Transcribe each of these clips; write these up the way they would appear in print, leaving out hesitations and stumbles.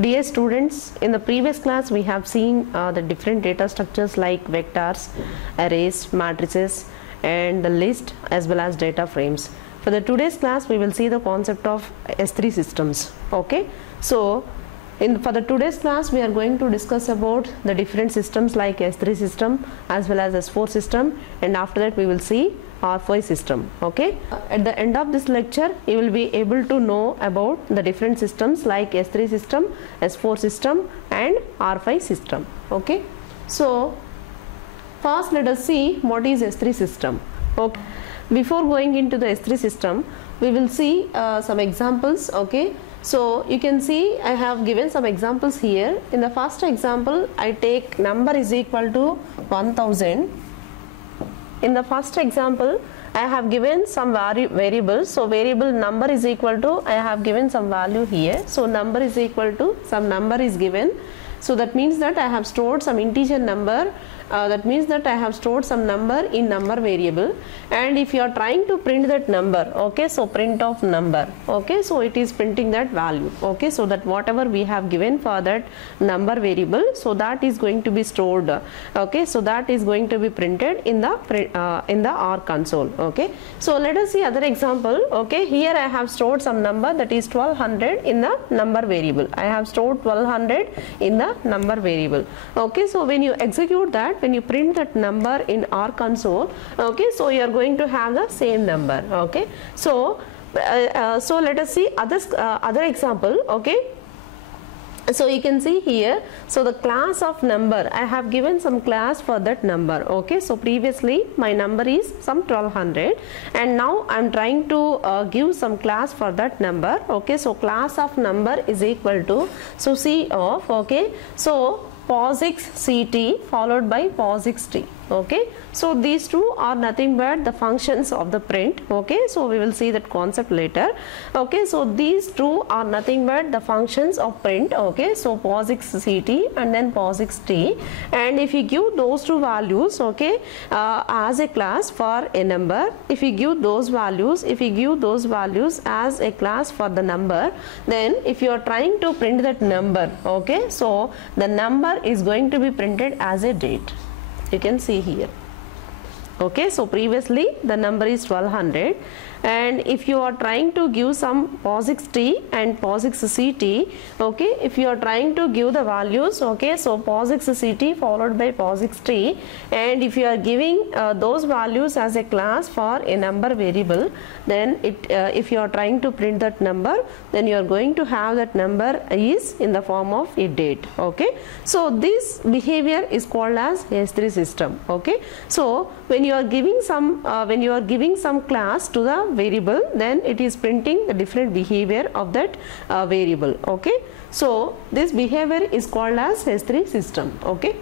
Dear students, in the previous class we have seen the different data structures like vectors, arrays, matrices and the list as well as data frames. For the today's class we will see the concept of S3 systems. Okay, so for the today's class we are going to discuss about the different systems like S3 system as well as S4 system, and after that we will see R5 system. Okay, at the end of this lecture you will be able to know about the different systems like S3 system, S4 system and R5 system. Okay, so first let us see what is S3 system. Okay, before going into the S3 system we will see some examples. Okay, so you can see I have given some examples here. In the first example I take number is equal to 1000. In the first example I have given some variables. So variable number is equal to, I have given some value here. So number is equal to some number is given. So that means that I have stored some integer number. That means that I have stored some number in number variable, and if you are trying to print that number, okay, so print of number, okay, so it is printing that value. Okay, so that whatever we have given for that number variable, so that is going to be stored. Okay, so that is going to be printed in the R console. Okay, so let us see other example. Okay, here I have stored some number, that is 1200 in the number variable. I have stored 1200 in the number variable. Okay, so when you execute that, when you print that number in R console, okay, so you are going to have the same number. Okay, so let us see other example. Okay, so you can see here, so the class of number, I have given some class for that number. Okay, so previously my number is some 1200 and now I am trying to give some class for that number. Okay, so class of number is equal to, so C of, okay, so POSIX CT followed by POSIX T. Okay, so these two are nothing but the functions of the print. Okay, so we will see that concept later. Okay, so these two are nothing but the functions of print. Okay, so POSIX CT and then POSIX T, and if you give those two values, okay, as a class for a number, if you give those values, as a class for the number, then if you are trying to print that number, okay, so the number is going to be printed as a date. You can see here. Okay, so previously the number is 1200, and if you are trying to give some POSIX T and POSIX CT, okay, if you are trying to give the values, okay, so POSIX CT followed by POSIX T, and if you are giving those values as a class for a number variable, then if you are trying to print that number, then you are going to have that number is in the form of a date. Okay, so this behavior is called as S3 system. Okay, so when you are giving some class to the variable, then it is printing the different behavior of that variable. Okay, so this behavior is called as S3 system. Okay,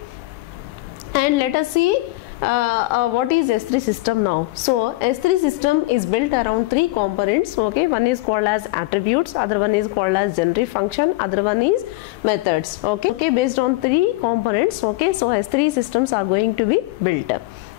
and let us see what is S3 system now. So S3 system is built around three components. Okay, one is called as attributes, other one is called as generic function, other one is methods. Okay, based on three components. Okay, so S3 systems are going to be built.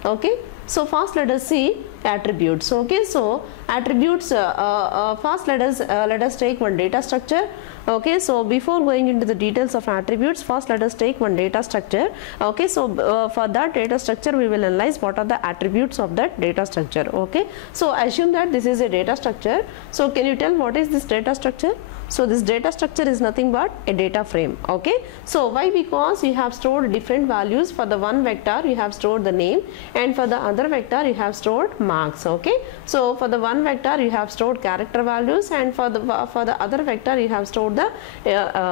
Okay, so first let us see attributes. Okay, so attributes, first let us take one data structure. Okay, so before going into the details of attributes, first let us take one data structure. Okay, so for that data structure we will analyze what are the attributes of that data structure. Okay, so assume that this is a data structure. So can you tell what is this data structure? So this data structure is nothing but a data frame. Okay, so why? Because you have stored different values. For the one vector you have stored the name, and for the other vector you have stored marks. Okay, so for the one vector you have stored character values, and for the other vector you have stored the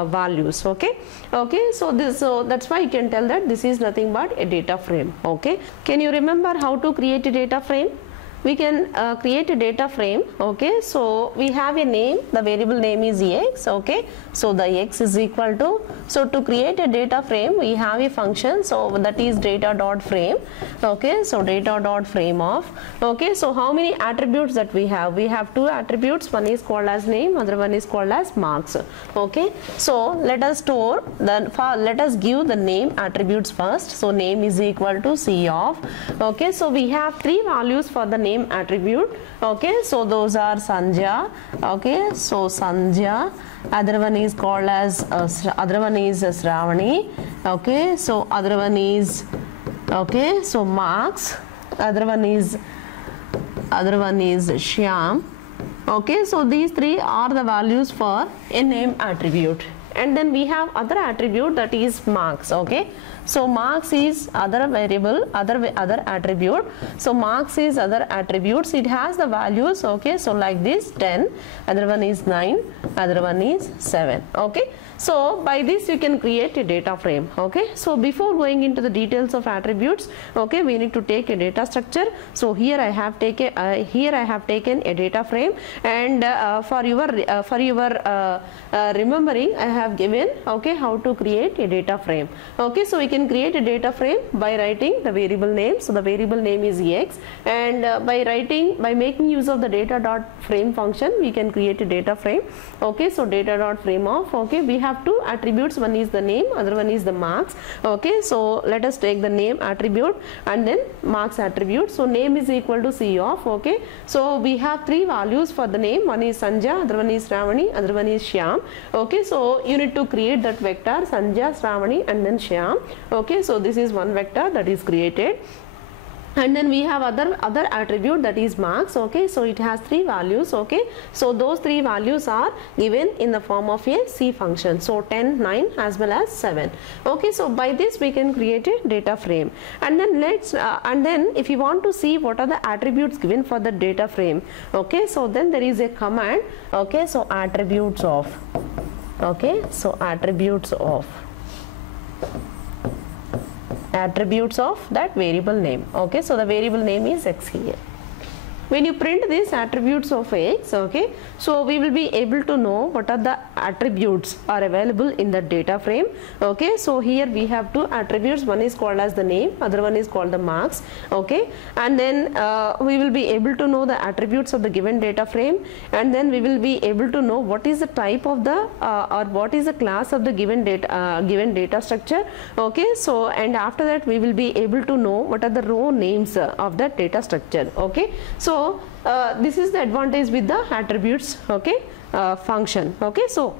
values. Okay, so that's why you can tell that this is nothing but a data frame. Okay, can you remember how to create a data frame? We can create a data frame. Okay, so we have a name, the variable name is x. Okay, so the x is equal to, so to create a data frame we have a function, so that is data dot frame. Okay, so data dot frame of, okay, so how many attributes that we have? We have two attributes, one is called as name, other one is called as marks. Okay, so let us give the name attributes first. So name is equal to C of, okay, so we have three values for the name name attribute. Okay, so those are Sandhya. Okay, so Sandhya. Other one is called as Shravani. Okay, so other one is so marks. Other one is Shyam. Okay, so these three are the values for a name attribute. And then we have other attribute, that is marks. Okay, so marks is other variable, other attribute. So marks is other attributes. It has the values. Okay, so like this 10, other one is 9, other one is 7. Okay, so by this you can create a data frame. Okay, so before going into the details of attributes, okay, we need to take a data structure. So here I have taken a data frame, and for your remembering, I have given how to create a data frame. Okay, so we can create a data frame by writing the variable name. So the variable name is X, and by making use of the data dot frame function, we can create a data frame. Okay, so data dot frame of, we have two attributes, one is the name, other one is the marks. Okay, so let us take the name attribute and then marks attribute. So name is equal to C of, okay, so we have three values for the name, one is Sandhya, other one is Shravani, other one is Shyam. Okay, so you need to create that vector Sandhya, Shravani and then Shyam. Okay, so this is one vector that is created. And then we have other attribute, that is marks. Okay, so it has three values. Okay, so those three values are given in the form of a C function, so 10, 9 as well as 7. Okay, so by this we can create a data frame. And then if you want to see what are the attributes given for the data frame, okay, so then there is a command. Okay, so attributes of, okay, so attributes of that variable name. Okay, so the variable name is X here. When you print these attributes of X, okay, so we will be able to know what are the attributes are available in the data frame. Okay, so here we have two attributes, one is called as the name, other one is called the marks. Okay, and then we will be able to know the attributes of the given data frame, and then we will be able to know what is the type of the or what is the class of the given data structure. Okay, so and after that we will be able to know what are the row names of that data structure. Okay, so this is the advantage with the attributes, okay, function. Okay, so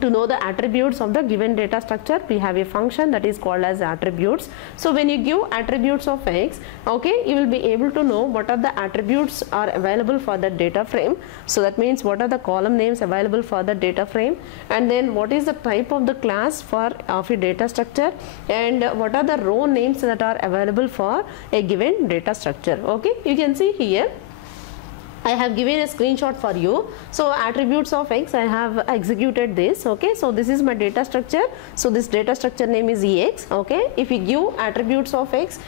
to know the attributes of the given data structure, we have a function that is called as attributes. So when you give attributes of X, okay, you will be able to know what are the attributes are available for the data frame. So that means what are the column names available for the data frame, and then what is the type of the class of a data structure, and what are the row names that are available for a given data structure. Okay, you can see here I have given a screenshot for you. So attributes of X, I have executed this. Okay, so this is my data structure. So this data structure name is EX. Okay, if you give attributes of X,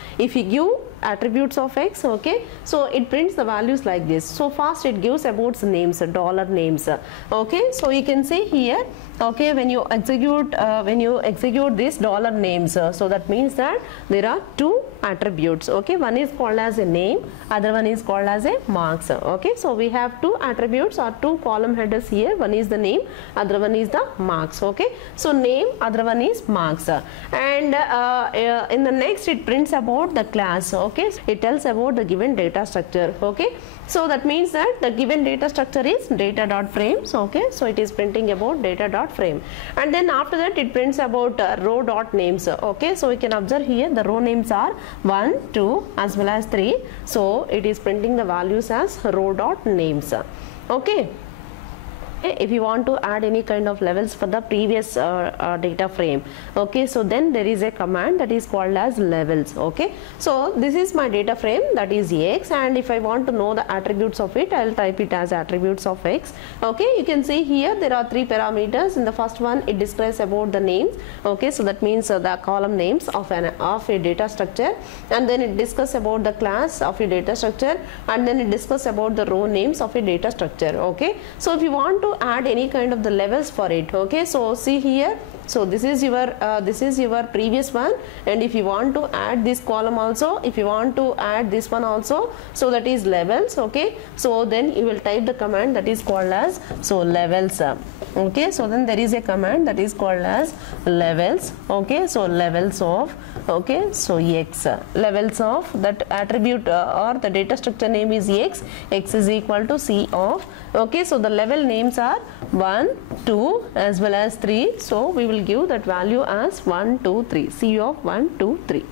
okay, so it prints the values like this. So first it gives about names, dollar names. Okay, so you can see here, okay, when you execute this dollar names, so that means that there are two attributes. Okay, one is called as a name, other one is called as a marks. Okay, so we have two attributes or two column headers here, one is the name, other one is the marks. Okay, so name, other one is marks, and in the next it prints about the class. Okay, it tells about the given data structure. Okay, so that means that the given data structure is data dot frames. Okay, so it is printing about data dot frame, and then after that it prints about row dot names. Okay, so we can observe here the row names are 1, 2 as well as 3. So it is printing the values as row dot names. Okay, if you want to add any kind of levels for the previous data frame, okay, so then there is a command that is called as levels. Okay, so this is my data frame, that is X, and if I want to know the attributes of it, I will type it as attributes of X. Okay, you can see here there are three parameters. In the first one it describes about the names. Okay, so that means the column names of a data structure, and then it discusses about the class of a data structure, and then it discusses about the row names of a data structure. Okay, so if you want to add any kind of the levels for it, okay, so see here, so this is your previous one, and if you want to add this column also, if you want to add this one also, so that is levels. Okay, so then you will type the command that is called as levels. Okay, so then there is a command that is called as levels. Okay, so levels of Okay, so x levels of that attribute or the data structure name is x is equal to C of, okay, so the level names are 1, 2 as well as 3. So we will give that value as 1, 2, 3, C of 1, 2, 3.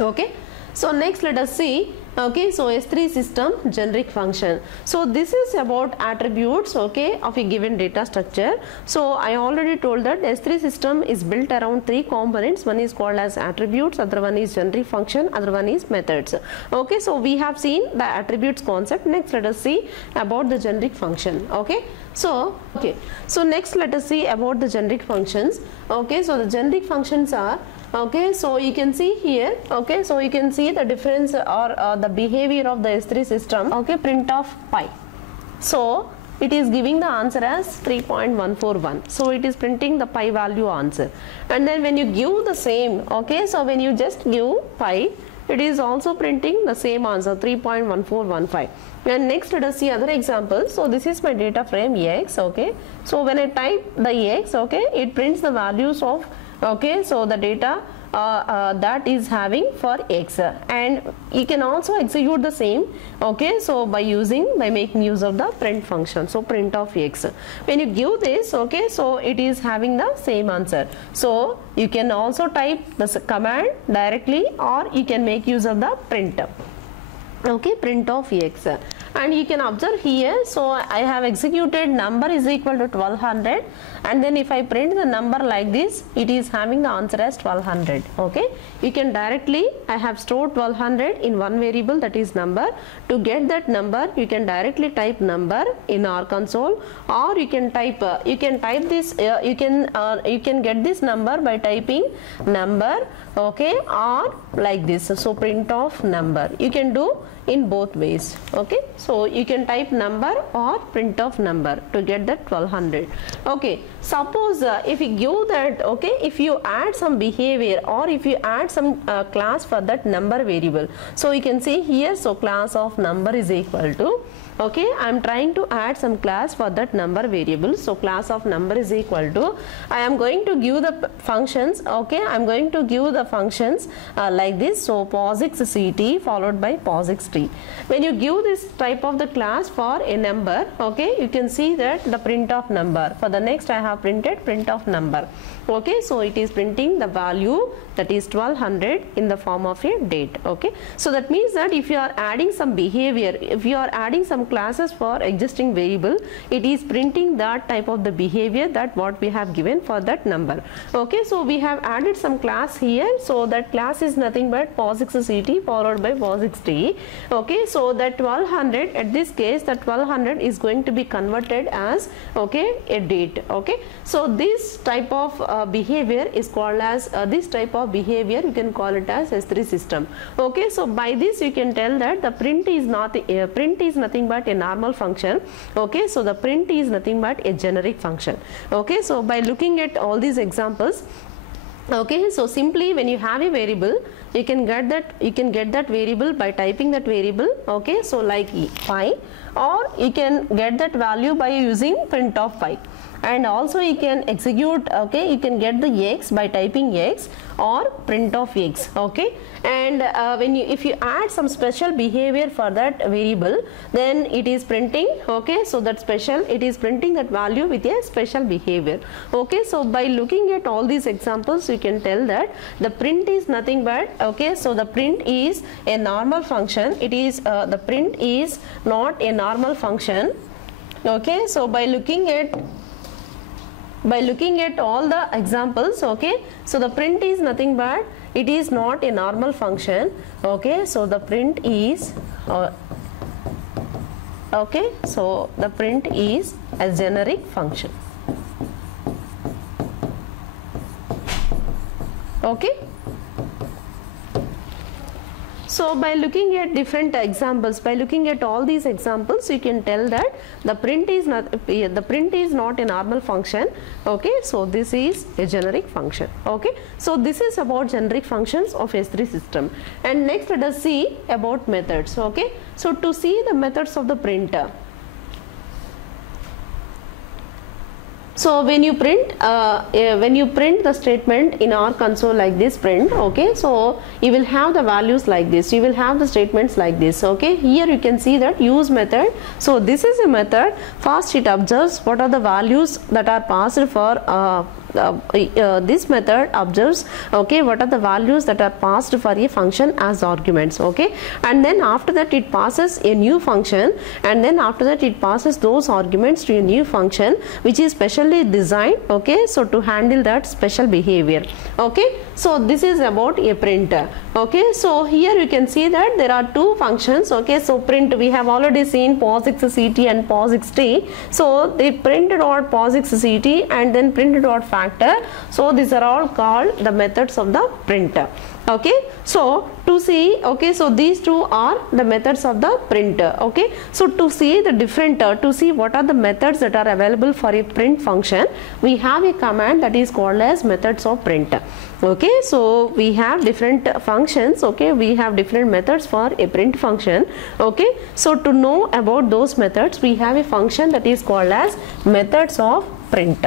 Okay, so next let us see. Okay, so S3 system generic function. So this is about attributes, okay, of a given data structure. So I already told that S3 system is built around 3 components. One is called as attributes, other one is generic function, other one is methods. Okay, so we have seen the attributes concept. Next let us see about the generic function. Okay, so next let us see about the generic functions. Okay, so the generic functions are, okay, so you can see here, okay, so you can see the difference or the behavior of the S3 system. Okay, print of pi. So it is giving the answer as 3.141. So it is printing the pi value answer. And then when you give the same, okay, so when you just give pi, it is also printing the same answer, 3.1415. And next let us see other examples. So this is my data frame x. Okay, so when I type the x, okay, it prints the values of, okay, so the data that is having for x, and you can also execute the same, okay, so by making use of the print function. So print of x, when you give this, okay, so it is having the same answer. So you can also type the command directly, or you can make use of the print. Okay, print of x, and you can observe here, so I have executed number is equal to 1200, and then if I print the number like this, it is having the answer as 1200. Okay, you can directly, I have stored 1200 in one variable, that is number. To get that number, you can directly type number in our console, or you can type this, you can get this number by typing number, okay, or like this. So print of number, you can do in both ways. Okay, so you can type number or print of number to get that 1200. Okay, suppose if you give that, okay, if you add some behavior or if you add some class for that number variable, so you can see here, so class of number is equal to, okay, I am trying to add some class for that number variable. So class of number is equal to, I am going to give the functions, okay, I am going to give the functions like this. So POSIX CT followed by POSIX T. When you give this type of the class for a number, okay, you can see that the print of number. For the next I have printed print of number. Okay, so it is printing the value, that is 1200 in the form of a date. Okay, so that means that if you are adding some behavior, if you are adding some classes for existing variable, it is printing that type of the behavior that what we have given for that number. Okay, so we have added some class here, so that class is nothing but POSIX CT followed by POSIX T. Okay, so that 1200, at this case that 1200 is going to be converted as, okay, a date. Okay, so this type of behavior is called as this type of behavior, you can call it as S3 system. Okay, so by this you can tell that the print is nothing but a normal function. Okay, so the print is nothing but a generic function. Okay, so by looking at all these examples, okay, so simply when you have a variable, you can get that variable by typing that variable. Okay, so like pi, or you can get that value by using print of pi. And also you can execute, okay, you can get the x by typing x or print of x. Okay, and if you add some special behavior for that variable, then it is printing, okay, so that special, it is printing that value with a special behavior. Okay, so by looking at all these examples, you can tell that the print is nothing but, okay, so the print is a normal function. It is the print is not a normal function. Okay, so by looking at all the examples, okay, so the print is nothing but, it is not a normal function. Okay, so the print is okay, so the print is a generic function. Okay, so by looking at different examples, by looking at all these examples, you can tell that the print is not a normal function. Okay, so this is a generic function. Okay, so this is about generic functions of S3 system. And next let us see about methods. Okay, so to see the methods of the printer, so when you print the statement in our console like this print, okay, so you will have the values like this, you will have the statements like this, okay. Here you can see that use method. So this is a method. First it observes what are the values that are passed for this method observes, okay, what are the values that are passed for a function as arguments, okay, and then after that it passes a new function, and then after that it passes those arguments to a new function which is specially designed, okay, so to handle that special behavior, okay. So this is about a print, okay. So here you can see that there are two functions, okay. So print, we have already seen POSIX-CT and POSIX-T. So they printed out POSIX-CT and then printed out factor. So these are all called the methods of the print, okay. So to see, okay, so these two are the methods of the print, okay. So to see the different, to see what are the methods that are available for a print function, we have a command that is called as methods of print, okay. So we have different functions, okay, we have different methods for a print function, okay. So to know about those methods, we have a function that is called as methods of print.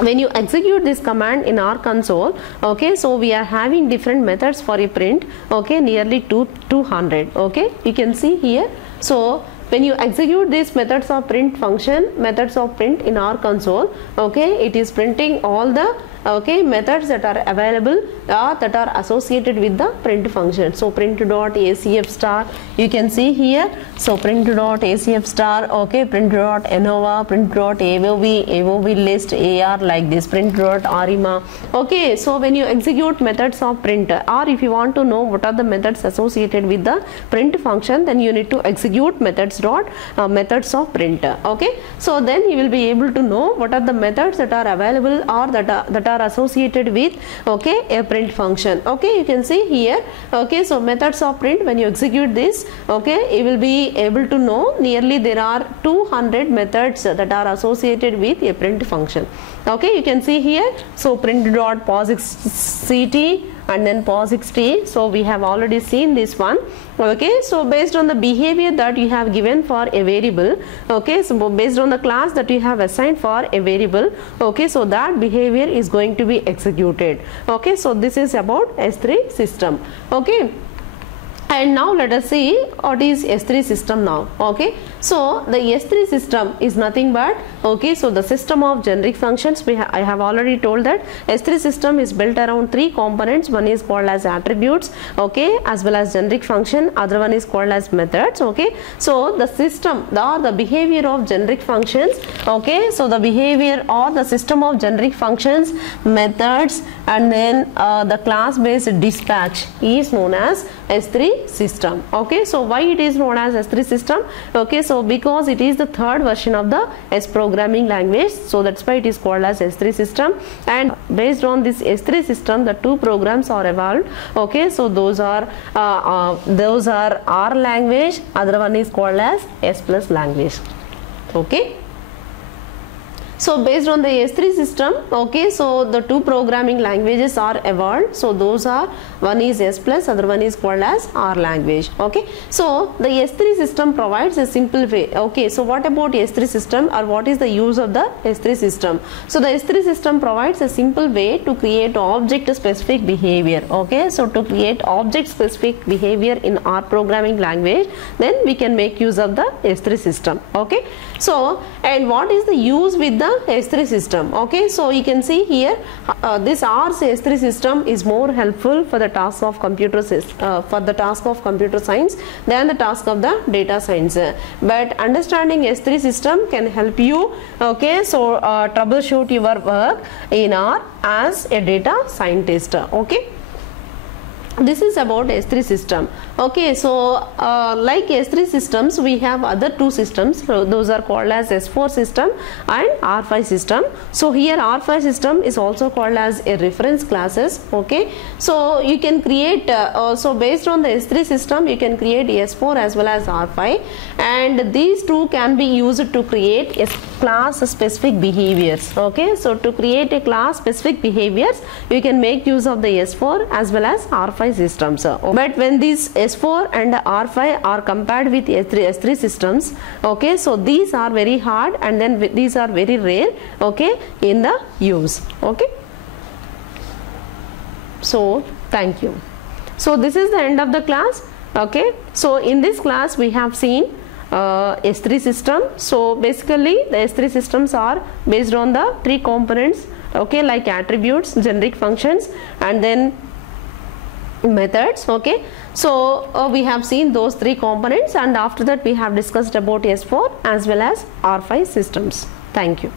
When you execute this command in our console, okay, so we are having different methods for a print, okay, nearly 200, okay, you can see here. So when you execute this methods of print function, methods of print in our console, okay, it is printing all the, okay, methods that are available that are associated with the print function. So print.acf star, you can see here. So print.acf star, okay, print.ANOVA, print.AOV, AOV list, AR, like this, print.ARIMA, okay. So when you execute methods of print, or if you want to know what are the methods associated with the print function, then you need to execute methods of print, okay. So then you will be able to know what are the methods that are available or that are associated with, okay, a print function, okay. You can see here, okay. So methods of print, when you execute this, okay, you will be able to know nearly there are 200 methods that are associated with a print function, okay. You can see here. So print.POSIX-CT and then POSIX-T. So we have already seen this one, okay. So based on the behavior that you have given for a variable, okay, so based on the class that you have assigned for a variable, okay, so that behavior is going to be executed, okay. So this is about S3 system, okay. And now let us see what is S3 system now, okay. So the S3 system is nothing but, okay, so the system of generic functions. I have already told that S3 system is built around three components. One is called as attributes, okay, as well as generic function. Other one is called as methods, okay. So the system or the behavior of generic functions, okay, so the behavior or the system of generic functions, methods, and then the class based dispatch is known as S3 system, okay. So why it is known as S3 system, okay, so because it is the third version of the S programming language, so that's why it is called as S3 system. And based on this S3 system, the two programs are evolved, okay. So those are R language, other one is called as S+ language, okay. So based on the S3 system, okay, so the two programming languages are evolved. So those are, one is S+, other one is called as R language, okay. So the S3 system provides a simple way, okay. So what about S3 system, or what is the use of the S3 system? So the S3 system provides a simple way to create object specific behavior, okay. So to create object specific behavior in R programming language, then we can make use of the S3 system, okay. So and what is the use with the S3 system, okay. So you can see here, this R's S3 system is more helpful for the task of computer science than the task of the data science. But understanding S3 system can help you, okay, so troubleshoot your work in R as a data scientist, okay. This is about S3 system, okay. So like S3 systems, we have other two systems. So those are called as S4 system and R5 system. So here R5 system is also called as a reference classes, okay. So you can create so based on the S3 system, you can create S4 as well as R5, and these two can be used to create class specific behaviors. Okay, so to create a class specific behaviors, you can make use of the S4 as well as R5 systems. But when these S4 and R5 are compared with S3 systems, okay, so these are very hard and then these are very rare, okay, in the use. Okay, so thank you. So this is the end of the class. Okay, so in this class we have seen S3 system. So basically the S3 systems are based on the 3 components, okay, like attributes, generic functions, and then methods. Okay, so we have seen those 3 components, and after that we have discussed about S4 as well as R5 systems. Thank you.